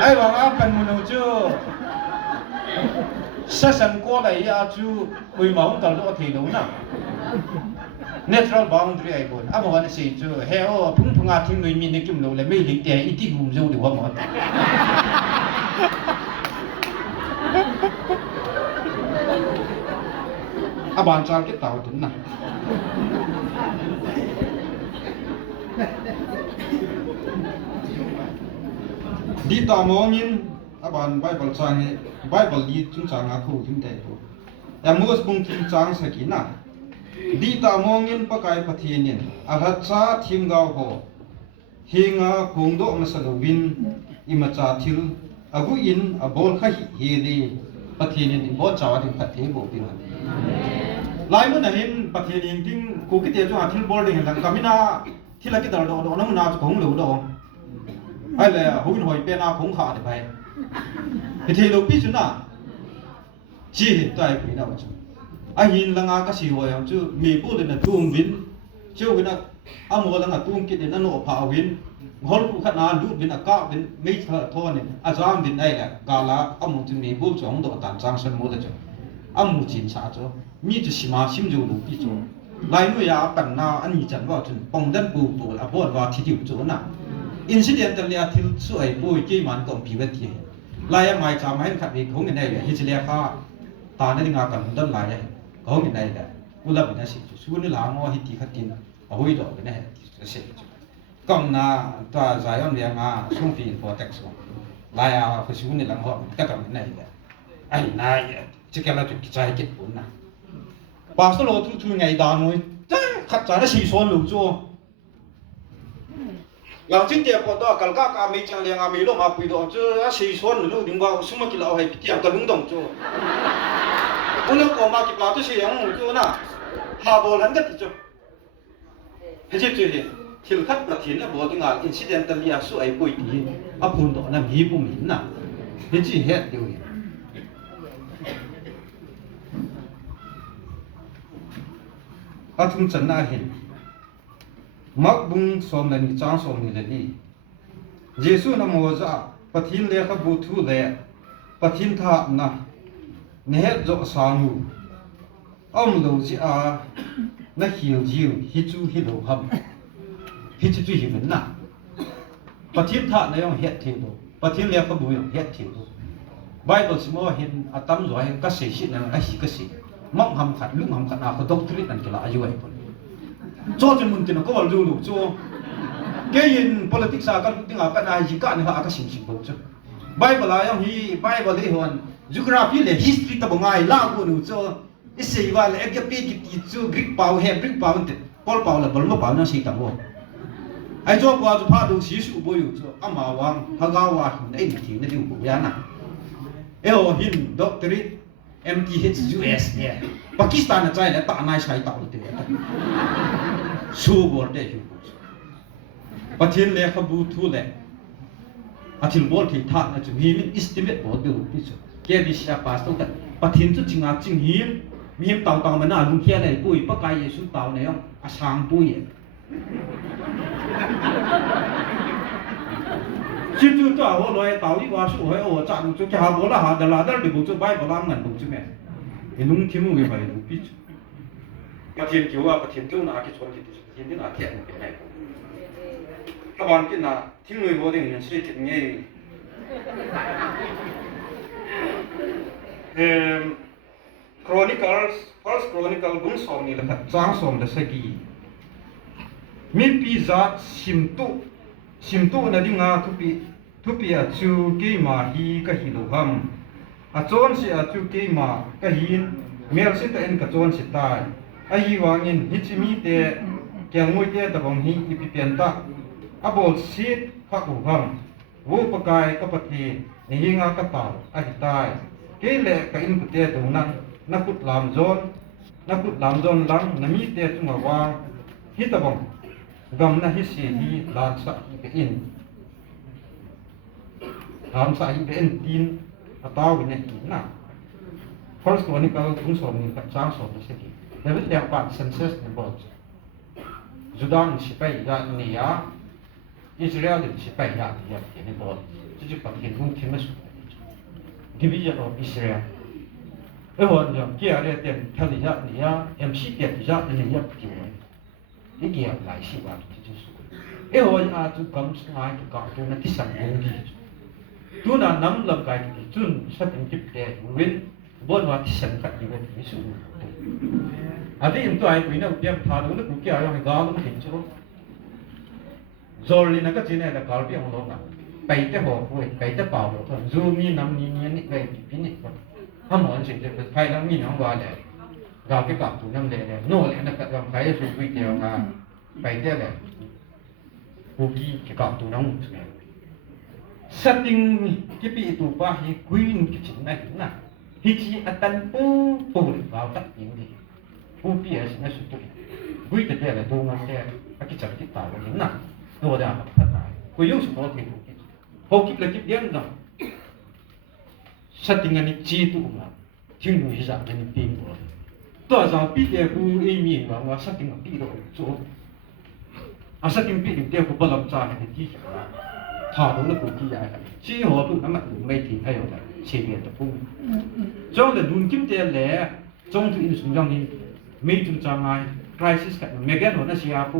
ai bảo áp cần một đầu chưa sát sanh qua lại ya chú mười máu tàu đó thì đúng nào natural boundary ai buồn áp vào này gì chú heo phun phun ngạt thì người mình đi kiếm đồ là mấy lịch tiền ít tí gùm dâu được không ạ áp bàn trang cái tàu tính nào đi tàu mong in aban Bible trang he Bible đi chúng trang ngã thu chúng đại thu em mua bung chúng trang sẽ kỹ na đi tàu mong in pakai pathian in ahat cha thim gao ho hinga khung do ma salowin ima cha thil agu in abol kha hi li pathian in bo chawa ding pathe bo pi lai mun hin pathian in ting ku ki te chu a thil bol ding lang kamina thila ki dal do do na mun na khong lo do ai là hôn hồi bên nào cũng khá được vậy thì lúc biết chứ nào chỉ hiện tại bị nào chứ ai nhìn là ngã cái gì vậy chứ mi bố lên là tuông vin chứ cái nào mua là ngã tuông kia đến nó nổ pháo vin hol cũng khát nào lút vin là cá vin mấy thợ này giang vin đây là cả là mua từ mi bố trong đó tàn trang sân mua được chứ mua chín sao chứ mi chứ xí mà xím dù lúc biết chứ lại nuôi à bản nào anh nhìn chẳng vào chứ bông đất bù bù là bố vào thì chịu chỗ nào incident le thil chu ai boi ke man kom pi vet ye la ya mai cha mai khat ni khong ni nei le hi chile kha ta na dinga kan dan la ya khong ni nei da ula bi na si su ni la ngo hi ti khatin a hoi do ne he se kom na ta zion le nga sung fi protection la ya fa su ni lang ho ka ta nei da ai na ya che ka la tu ki chai kit bun na pastor lo tu tu ngai da noi khat cha na si son lu chu yang chính tiệp của đó cả các ami chẳng liền ami lo mà quỳ đó chứ sĩ xuân lu đừng vào sum cái lão hay tiệp cái lung đồng chứ 오늘 거 막 봐도시 영 그나 하보는 것 있죠. 해집주의 틸컷 같은 뭐든가 인시덴탈리아 수 아이 보이디 아분도 나 미부 있나 해지 해 되고 아tum 전나 hin 막붕 somnani chang somni leni jesu na moza pathin le kha buthu le pathin tha na ne jo sangu om lo ji a na hiu jiu hi chu hi lo ham hi chu hi men na pathin tha na yong het thing do pathin le kha bu yong het thing do bible simo hin atam zo hin ka se shi na a hi ka se mong ham khat lung ham khat na ko doctrine an kila ayu ai pon cho chen mun tin ko wal lu lu cho ke yin politics a kan ting a kan a ji ka ni ha ka sim sim bo cho bible a yong hi bible le hon geography le history ta bongai la ko nu cho isi wa le ek pe ki ti chu greek pau he greek pau te pol pau la bol mo pau na si ta mo ai cho kwa chu pha du si su bo yu cho ama wang ha ga wa hin ai ni ti na lu bu ya na eo hin doctorate MTH yeah Pakistan na chai la ta nai sai ta te su bor te ju pathin le khabu thu le athil bol thi tha na chu hi min estimate bo du pi chu ke bi sha pas to pathin chu chinga ching hi miếng tàu tàu mà nó lùng kia này bùi bắc cái Giêsu tàu này không sang bùi xin chú cho họ nói tàu đi qua số hỏi ô chạm chú cái họ là họ là để bố chú bay vào làm ngành bố chú mẹ thì nung thêm một cái bài nung biết mà thiên kiều à mà thiên kiều nào cái chuyện thì thiên kiều nào thiện cái này các bạn cái nào thiên người vô tình sẽ thiện nghe Chronicles First Chronicle cũng xong ni là thật trang xong là sẽ ghi mi pizza sim tu na đi nga thu pi a chu ke ma hi ka hi lo ham a chon si a chu ke ma ka hin mer si ta en ka chon si tai a hi wangin hi chi mi te kyang moi te da bang hi ipi pen ta a bol sit kha ku ham wo pa kai ka pati ni hi nga ka ta a hi tai ke le ka in ku te tu na kut lam zon lang na mi te tu ma wa hi ta bang gam na hi si hi lan sa hi be in lan sa hi be in tin a taw ni na First Chronicle cũng so ni ka chang so ni se ki David le pa census ni bo Judan si pai ya ni ya Israel si pai ya ni bo ji pa ki nu ki ma su division of Israel e ho ni kia le ten thali ya ni ya MC te ya ni ya ki ni ki ya lai si wa ki ji su e ho a tu kam su ngai ki ka tu na ti sang ngi tu na nam lam kai ki chun sa tin ki te win bon wa ti sang ka ni wa ti su a ti im tu ai ku na piam tha lu ku ki a yang ga lu hin chu zol ni na ka chi ne da kal pi ang lo na pai te ho ku pai te pa lo thon zu mi nam ni ni kai pi ni ha mon sin je pai lam mi nang wa le ga ke ka tu nam le le no le na ka ga pai su ku ti nga pai te le ku ki ke ka tu nang su ne setting ki pi tu pa hi queen ki chin na hi chi atan pu vào tắt tiếng đi pu pi es na su tu gui te le do ma te a ki chak ti ta lo na do da pa ta ko yu su mo te ho ki le ki dian da setting ani chi tu ma ting nu ji ni pi mo to za pi te ku e mi wa setting pi do so a setting pi te ku ba lam cha ni ti thọ đúng là cũng kỳ dài chỉ họ cũng nắm mặt cũng mấy thì thay rồi chế biến tập trung trong là đun kim tiền lẻ trong thì in xuống trong đi mấy chúng ta ngay crisis cái mấy cái nó sẽ áp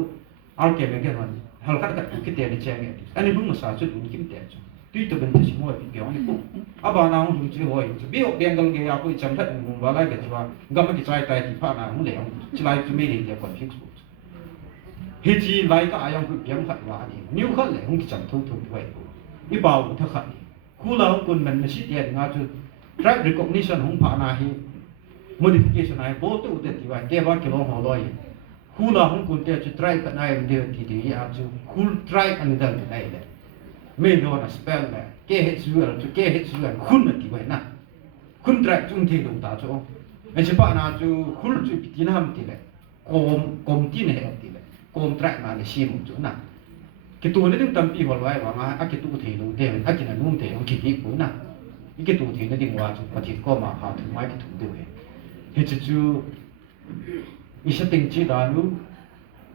ao kèm mấy cái nó hal cắt cái tiền để chơi nghe anh ấy cũng một sản xuất đun kim tiền tuy từ bên thì mua bị kéo này cũng à bà nào cũng chỉ hỏi chỉ biết bên gần cái áp chấm thật cũng vào lại cái cho găm cái trái tay thì phát nào cũng lẻ chỉ lại chỉ mấy để tiền còn fix hi chi lai ka ayang ku piang khat wa ni new khat le hung cham thu thu wei i baw tha khat khu la hung kun man si tian nga chu track recognition hung pha na hi modification ai bo tu te ti wa ke ba ke lo ho loi khu la hung kun te chu try ka nai de ti ti ya chu khu try an dal nai le me no na spell le ke he chu chu ke he chu khun na ti wei na khun try chung thi du ta chu an chi pa na chu khul chu ti na ham ti le kom ti ne he ti le contract mà để xem một chỗ nào cái tù nó đứng tâm pi vào loại và mà cái tù thì luôn tiền cái là luôn tiền kỳ kỳ cũng nào cái tù thì nó đi ngoài chỗ và thì có mà họ thường mấy cái thủ đều thì chỉ chú ý sẽ tình chỉ là luôn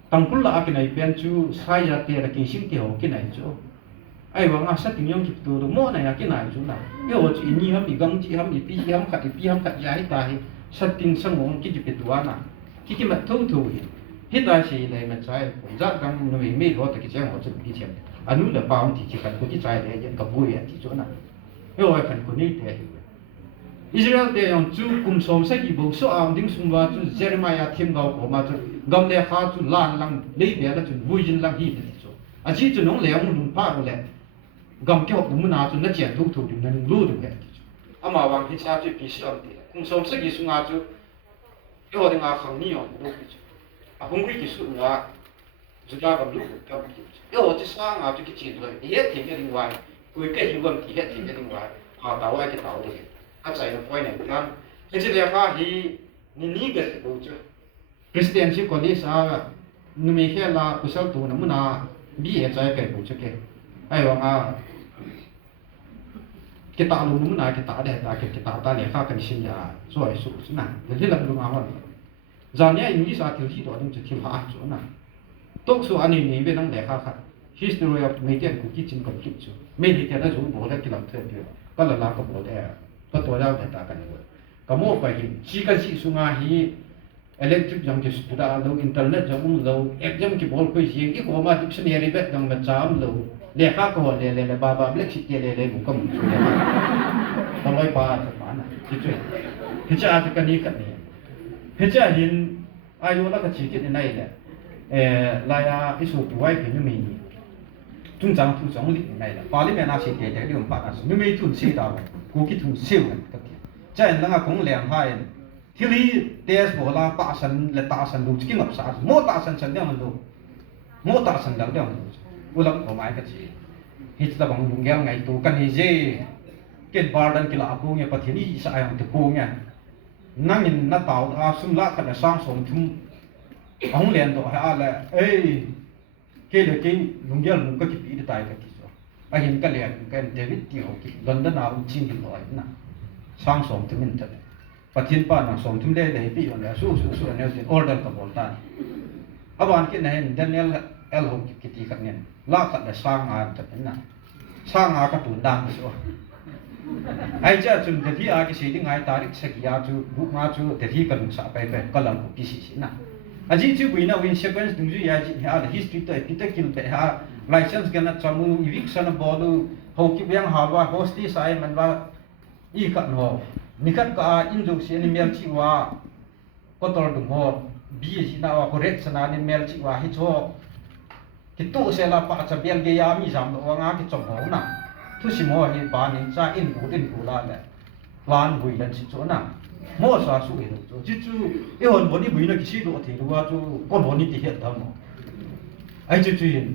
tăng cũng là cái này bên chú sai ra tiền là cái sinh tiểu cái này chỗ ai và mà sẽ tình yêu kịp tù mỗi này là cái này chỗ nào cái họ chỉ như hâm bị găng chỉ hâm bị pi hâm khát giá ta thì sẽ tình sang ngôn cái gì tù nào cái mặt thâu thù hiện tại thì này mình trái cũng rất căng nó bị mê rồi thì cái chuyện họ chuẩn bị chuyện anh nuôi là bao thì chỉ cần có cái trái để dân cầm vui thì chỗ nào cái hồi phần của nít thì Israel thì ông chú cùng sống sẽ bị buộc số ông đứng xung quanh chú Jeremiah thêm vào của mà chú gom lệ khá chú lan lăng lấy bé là chú vui dân lăng hi thì chỗ à chỉ chú nông lệ ông luôn phá rồi lệ gom cái học của mình nào chú nó chuyển thu thu chú nên lưu được cái à mà bằng cái cha chú bị sợ thì cùng sống sẽ bị xung quanh chú cái hồi thì ngà không nhiều đâu à không biết cái sự là chúng ta còn lúc cầm cái hồ chỉ sang à cái chuyện rồi hết thì cái bên ngoài cuối cái hiệu ứng thì hết thì cái bên ngoài họ tạo ai cái tạo đi áp giải nó quay này kan cái chuyện này pha thì ni cái bộ chứ Christian chỉ có đi sao nó mình khi là cái sao tu nó muốn là bị hết giải cái bộ chứ cái ai bảo à cái ta luôn đúng là cái ta để cái ta để khác cái sinh ra rồi số này để làm đúng không giờ này những cái sao thiếu gì đó chúng ta thiếu hạt chỗ này tốt số anh ấy về năng để khác history of media của cái chính conflict chỗ mấy cái đó chúng bộ là cái làm thế đượcก็ละลาก็bộได้ก็ตัวเราแต่ตากันเลยก็มั่วไปที่กันสิสุงาฮีelectric ยังจะสุดาเราอินเทอร์เน็ตยังเราเอ็กยังกี่บอลคุยเสียงที่ผมมาดิกชันนารีเบ็ดยังมาจามเราเลี้ยข้าก็เลยบาเล็กสิเกเลยบุกก็มุ่งช่วยต้องไว้ปาสักปานะที่ช่วยเฮ้ยจะอาจจะกันนี้กันนี้เฮ้ยจะเห็นอายุแล้วก็ชีวิตในไหนแหละลายพิสูจน์ไว้เป็นยังไง中长途总理来了，法里面那些给的六八那是，你没图写到的，估计图写的个的。在那个公两海，ที่นี่เดสโบลาตาสันและตาสันลูกกินกับสาโมตาสันสันเดียวมันลูโมตาสันเดียวมันลูอุลังออกมาก็จีฮิตตะบังลุงแก้วไงตัวกันนี่เจเกินบาร์ดันกิลาปูเนี่ยประเทศนี้สายของตะปูเนี่ยนั่งยินนัดเต่าอาสุนละกันสร้างสมทุมห้องเรียนตัวให้อะไรเอ้ยเกี่ยวกับลุงแก้วลุงก็คิดอีกตายก็คิดว่าไอ้เห็นกันเลยกันเดวิดที่เขาคิดลอนดอนเอาจริงกันเลยนะสร้างสมทุมมันจะปฏิญญาณสมทุมเล่ได้ปีวันแล้วสู้เนี่ยสิออเดอร์กับโบราณอาวันคิดไหนเดนเนลเอลฮงคิดที่กันเนี่ยลากกันได้สร้างงานจะเป็นน่ะสร้างงานก็ตุนดังสิวะไอ้เจ้าจุนเดี๋ยวที่อากิสิที่ไงตาริกสักยาจูบุกมาจูเดี๋ยวที่กันสาไปก็ลำกุกิสิสินะอาจีจูวินาวินเซเวนส์ดึงจูยาจีฮะฮิสตรีตัวพิเตกิลเปฮะไลเซนส์กันนะจามูอีวิกสันบอลูฮงกิบยังหาว่าโฮสตี้สายมันว่าอีกันหัวนี่กันก็อินโดเซียนี่เมลชิว่าก็ตอร์ดุหัวบีสินาว่าโคเรตสนานี่เมลชิว่าฮิโชคิดตู้เซลาปะจะเบียนเกียามีจำตัวงาคิดจงหัวน่ะทุสิโมฮิบานิจ้าอินกูลาเลยลานบุยลันชิโจน่ะโมซาสุเอโจจิจูเอวันวันนี้บุยนักชิโดเทรู้ว่าจูก้นวันนี้ติเหตุทำมั้งไอ้จูยิน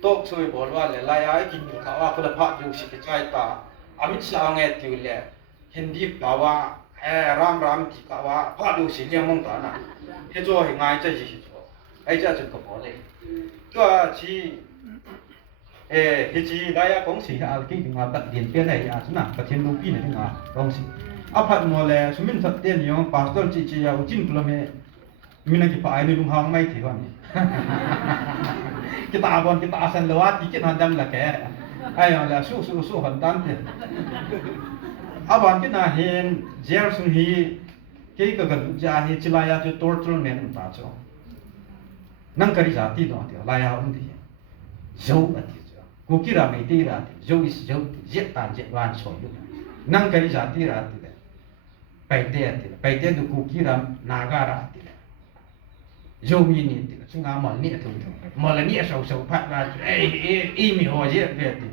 โต๊ะช่วยบอกว่าเลยลายไอ้กินข้าวคนละพักอยู่สิบใจตาอามิชาเงยติวเลยเห็นดีป่าวรามที่ป่าวพาดูสิเลี้ยงมงตานะเฮ้ยจ้าเห็นไงจะยี่สิบไอ้เจ้าจุดกระบอกเลยตัวที่เฮ้ยจีได้ยาของสิอาร์กิถึงมาตัดเดียนเปลี่ยนอะไรอาจนะประเทศลูกี้เนี่ยถึงมาของสิอาพัดมัวเลยสมินทัดเตียนยองปาสตอร์จียาวจิ้งกลัวเมมีนักกีฬาไอ้นี่ลุงหางไม่ถือวันนี้kita abon kita asan lewat dikit handam lah kayak ayo lah su hantam tu abon kita hen jer sun hi kei ka gal ja hi chilaya tu tortul men ta cho nang kari jati do ti laya un ti zo ati cho ku kira me ti ra ti zo is zo jet ta jet wan so lu nang kari jati ra ti pai te du ku kira naga ra ti dâu mi nè thì chúng ta mở nè thôi mở là nè sầu phát ra im mi hồ gì vậy thì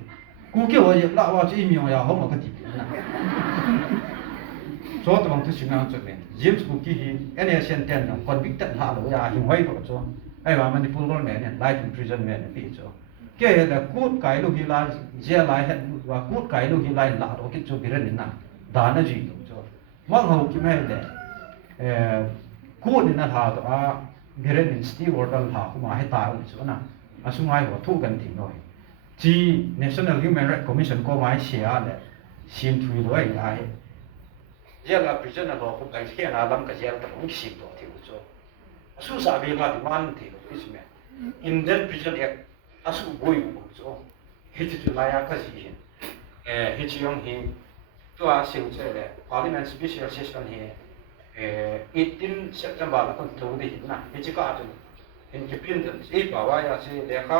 cú kêu hồ gì lão vào im mi hồ không có cái gì nữa số tụi mình tôi nói cho mình James Cook thì anh ấy xem tiền nó còn biết tận hạ rồi à dùng hay của cho ai mà mình full goal này life imprisonment này bị cho cái là cút cái lúc hi lại jail lại hết và cút cái lúc hi lại là đó cái chỗ bị rần nè đàn nó gì cho mong hậu cái này là cút nên là thà đóเรื่องนี้สตีวอร์ดัลหาขึ้นมาให้ตายเลยส่วนน่ะอาสุนัยหัวทุกกันทิ้งหน่อยที่ National Human Rights Commission ก็มาเสียเลยชิมทุยด้วยไอ้เจ้าละพิจารณาบอกไอ้แค่นั้นลำกับเจ้าแต่ผมคิดตัวที่รู้จักอาสุสาบีมาที่มันที่รู้พิจารณา Indian Prison Act อาสุบุยรู้จักเฮ้ยจุดลายก็สิเห็นเฮ้ยที่ยงเห็นตัวเสียงเจ้าเลย Parliament Special Session เห็น18 September แล้วก็ตัวดีนะไม่ใช่ก็อาจจะเห็นจะเปลี่ยนไอ้ป่าวว่าอย่างเช่นเดี๋ยวเขา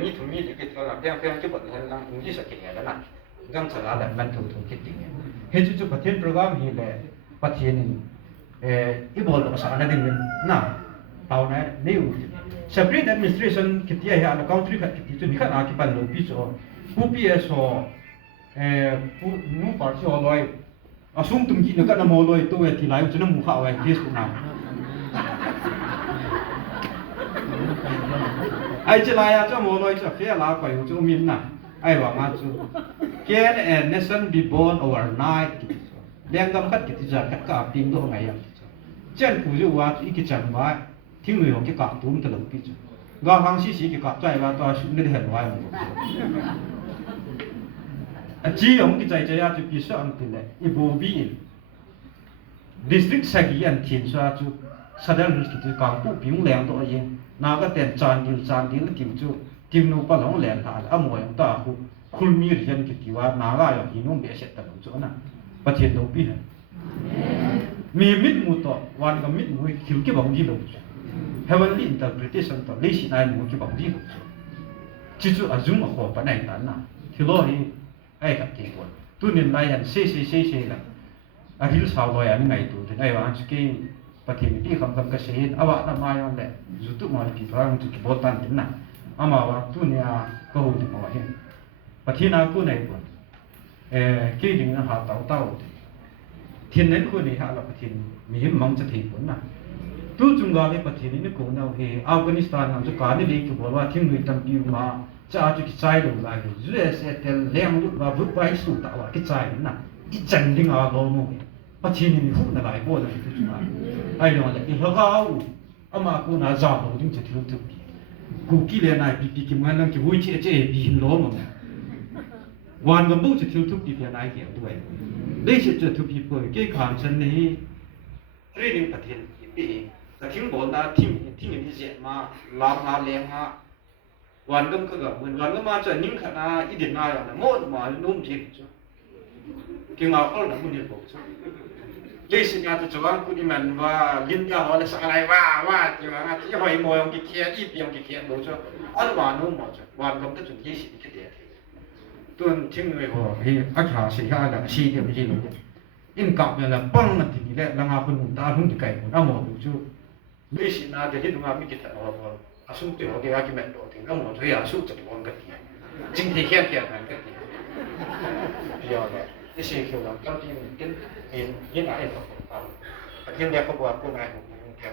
มีถุงมีหรือกิจกรรมเพียงจะบอกให้นั่งอุ้งที่สักกี่แล้วนะกังสลาแบบมันถูกคิดอย่างเงี้ยเห็นจุดประเทศโปรแกรมนี้เลยประเทศนึงอีบอลก็สารนั่นเองนะเท่านั้นนี่อยู่ Separate Administration คิดยังไงแล้ว Country คิดที่จุดนี้ขนาดที่เป็นโลบิโซผู้พิเศษผู้นู้นฝ่ายที่อร่อยอาสุ่มตุ้มกินแล้วก็น้ำมันลอยตัวที่ไหลจนน้ำมูกเข้าไอ้เทสกุนามไอ้เจ้าลายอาจจะมันลอยจะเฟี้ยลาไปอยู่จะมีน่ะไอ้ว่ามาจู Can a nation be born overnight เลี้ยงกำคัดกิจการคัดกับทีมตัวไงอย่างเช่นผู้จู่ว่าอีกจังหวะทิ้งไว้ของกิจการตุ้มตลอดปีจูก็ฟังซีกิจการใจว่าตัวชุดนี้เห็นไว้หมดไ Aji ông cái chạy chạy ra chụp kỹ số anh tin đấy, ibu bi district sagi anh tin số chụp sadal hil kỹ càng cụ biếng lẹng đó yên, nào cái tiền chan đi là kiếm chụp kiếm nô pa long lẹng thà, âm mồi ông ta khu khul mi riêng kỹว่าnào cái ở hinung bé sẽ tận chỗ na,ประเทศเราปีนะมีมิดมุตวันก็มิดมุยคิวกี่บางทีเรา heavenly interpretation ต่อเลสินายมุยกี่บางทีเราจิจุอาจุมขอปนัยนั้นนะที่โลหิไอ้กับเกี่ยวตัวนี้นายหันเซ่ละอาทิตย์สาวลอยอันไงตัวที่ไอ้ว่าอันสกีประเทศที่คำก็เสียนอวะน้ำมาอย่างเด็ดจุดตัวมันกี่พลังจุดกี่บทตันถึงน่ะอามาว่าตัวนี้ก็หุ่นที่มาเห็นประเทศนั้นกูไหนก่อนกี่ดึงนะหาเต่าทีนั้นกูนี่หาเราประเทศมีมังจะถีบผลน่ะตัวจุงกาเลยประเทศนี้กูเนี่ยเฮอัฟกานิสถานนั่นจะการนี่ดีคือบอกว่าที่มีตั้งปีมาจะอาจจะกิจใจลงได้ยูเอสเอเทลเลี้ยงลูกว่าบุตรไปสู่ตาว่ากิจใจนั่นกิจจันดิ่งอาโลโมประเทศนี้มีหุ่นอะไรบ่ได้ที่จุงกาไอ้เรื่องอะไรอีกแล้วก็อามากูน่าจะรู้ถึงจะที่รู้ถึงกูกี่เรื่องไหนปีกี่มันนั่งกี่วุ้ยเจ๊ปีหินโลมั้งวันก็บุ้งจะที่รู้ทุกปีเป็นไหนเกี่ยวด้วยได้เชื่อจะทุกปีเปิดกี่ครั้งฉันนี้เรื่องประเทศปีแต่ทิ้งบ่นะทิ้งอย่างที่เสียมาลามมาเลี้ยงมาวันก็มันก็เหมือนวันก็มาจะนิ่งขนาดอีเดียนนายอ่ะโมดมานุ่มจริงจ้ะกินเอาเอาหนังมันเดือดบอกจ้ะเลสิงานตัวจวนคุณมันว่าลิ้นยาวอะไรสักอะไรว่าอย่างนั้นที่หอยมอยองกิเคียอีปีองกิเคียบอกจ้ะอันว่านุ่มหมดจ้ะวันก็ต้องจุด20กิเดียตัวทิ้งเลยหัวเฮ้อาชาสีข้าแต่สีเดียวไม่ใช่หรอกอินกับเนี่ยแหละปั้งมันทีนี้แหละแล้วงาคนหุ่นตาหุ่นจะไก่หุ่นเอาหมดดูจ้ะเลสินาเดี๋ยวที่ตรงนั้นไม่กินแต่เอาอาสุตัวเขาเดี๋ยวอากิเมนโดถึงแล้วหมดเลยอาสุจะปนกันทีจริงที่แค่กันกันทีเดียวเลยที่สิ่งที่เราต้องที่มันเป็นยิ่งอะไรก็ต้องประเทศแรกก็บอกพวกนายผมยังแค่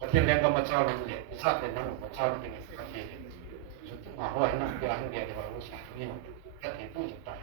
ประเทศแรกก็มาเช่าเราเนี่ยชาติเป็นทั้งหมดมาเช่าเราเป็นประเทศสุดท้ายว่านั่นเดี๋ยวเดี๋ยวเรารู้สึกนี่มันประเทศผู้จะตาย